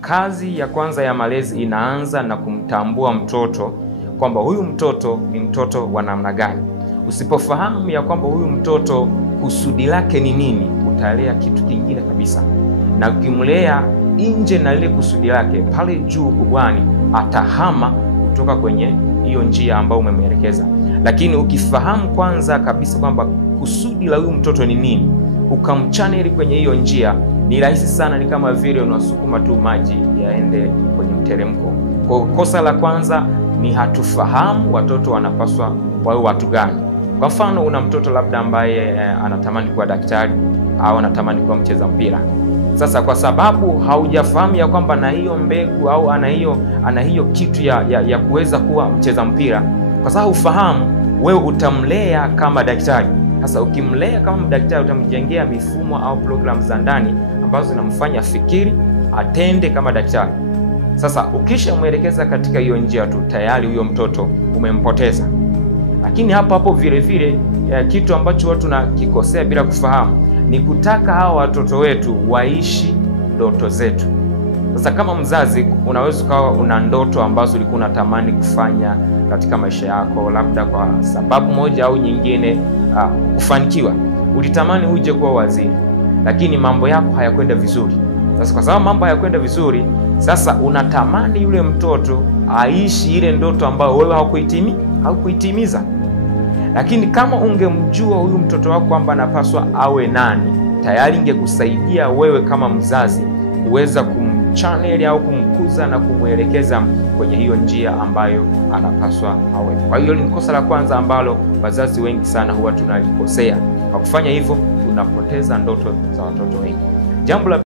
kazi ya kwanza ya malezi inaanza na kumtambua mtoto kwamba huyu mtoto ni mtoto wa namna gani. Usipofahamu ya kwamba huyu mtoto kusudi lake ni nini, utalea kitu kingine kabisa. Na ukimlea nje na ile kusudi lake, pale juu kubwani atahama kutoka kwenye hiyo njia ambayo umemwelekeza. Lakini ukifahamu kwanza kabisa kwamba kusudi la huyu mtoto ni nini, ukamchannel kwenye hiyo njia, ni rahisi sana. Ni kama vile unasukuma tu maji yaende kwenye mteremko. Kwa kosa la kwanza ni hatufahamu watoto wanapaswa wawe watu gani. Kwa mfano, una mtoto labda ambaye anatamani kuwa daktari au anatamani kuwa mcheza mpira. Sasa kwa sababu haujafahamu ya kwamba na hiyo mbegu au ana hiyo kitu ya kuweza kuwa mcheza mpira, kwa sababu ufahamu, wewe utamlea kama daktari. Sasa ukimlea kama daktari, utamjengea mifumo au programu za ndani ambazo zinamfanya fikiri, atende kama daktari. Sasa ukishamwelekeza katika hiyo njia tu, tayari huyo mtoto umempoteza. Lakini hapo vile vile kitu ambacho watu tunakikosea bila kufahamu ni kutaka hawa watoto wetu waishi ndoto zetu. Sasa kama mzazi, unaweza ukawa una ndoto ambazo ulikuwa unatamani kufanya katika maisha yako, labda kwa sababu moja au nyingine kufanikiwa. Ulitamani uje kuwa waziri, lakini mambo yako hayakwenda vizuri. Sasa kwa sababu mambo hayakwenda vizuri, sasa unatamani yule mtoto aishi ile ndoto ambayo wewe haukuitimiza. Lakini kama ungemjua huyu mtoto wako kwamba anapaswa awe nani, tayari ingekusaidia wewe kama mzazi kuweza kumchannel au kumkuza na kumwelekeza kwenye hiyo njia ambayo anapaswa awe. Kwa hiyo ni kosa la kwanza ambalo wazazi wengi sana huwa tunalikosea. Kwa kufanya hivyo, tunapoteza ndoto za watoto wengi. Jambo la